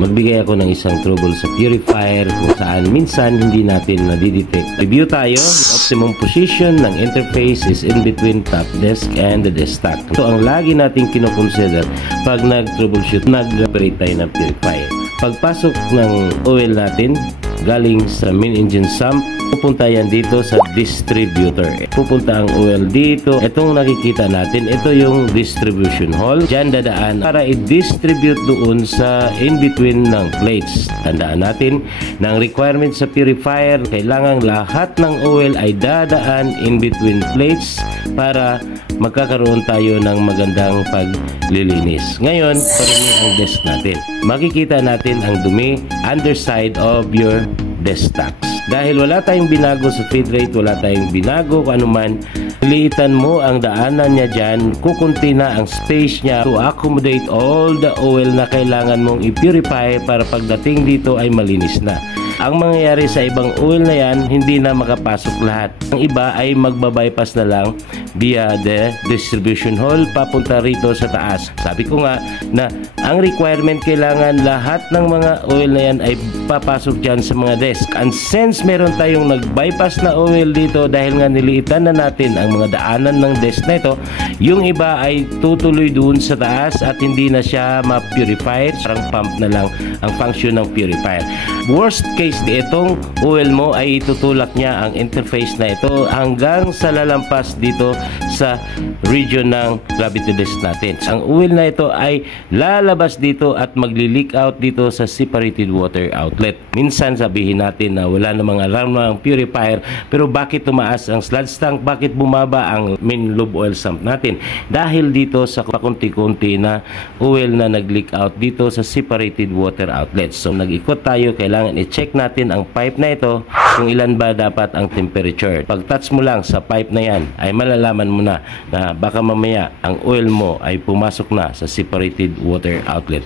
magbigay ako ng isang trouble sa purifier kung saan minsan hindi natin nadidetect. Review tayo. Optimum position ng interface is in between top desk and the desk stack. Ito ang lagi natin kinoconsider pag nag-troubleshoot, nag-operate tayo ng purifier. Pagpasok ng oil natin galing sa main engine sump, pupunta yan dito sa distributor. Pupunta ang oil dito. Itong nakikita natin, ito yung distribution hole. Diyan dadaan para i-distribute doon sa in-between ng plates. Tandaan natin, ng requirement sa purifier, kailangan lahat ng oil ay dadaan in-between plates para magkakaroon tayo ng magandang paglilinis. Ngayon, parami ang desk natin. Makikita natin ang dumi underside of your desk stacks. Dahil wala tayong binago sa feed rate, wala tayong binago kung anuman, liitan mo ang daanan niya dyan, kukunti na ang space niya to accommodate all the oil na kailangan mong i-purify para pagdating dito ay malinis na. Ang mangyayari sa ibang oil na yan, hindi na makapasok lahat. Ang iba ay magbabypass na lang via the distribution hole papunta rito sa taas. Sabi ko nga na ang requirement kailangan lahat ng mga oil na yan ay papasok dyan sa mga desk. And since meron tayong nag-bypass na oil dito dahil nga niliitan na natin ang mga daanan ng desk na ito, yung iba ay tutuloy doon sa taas at hindi na siya ma-purify. Parang pump na lang ang function ng purifier. Worst case, itong oil mo ay itutulak niya ang interface na ito hanggang sa lalampas dito sa region ng gravity disk natin. Ang oil na ito ay lalabas dito at magli-leak out dito sa separated water outlet. Minsan sabihin natin na wala namang alarm ng purifier, pero bakit tumaas ang sludge tank? Bakit bumaba ang main lube oil sump natin? Dahil dito sa pakunti-kunti na oil na nag-leak out dito sa separated water outlet. So nag-ikot tayo, kailangan i-check natin ang pipe na ito kung ilan ba dapat ang temperature. Pag touch mo lang sa pipe na yan ay malalaman mo na baka mamaya ang oil mo ay pumasok na sa separated water outlet.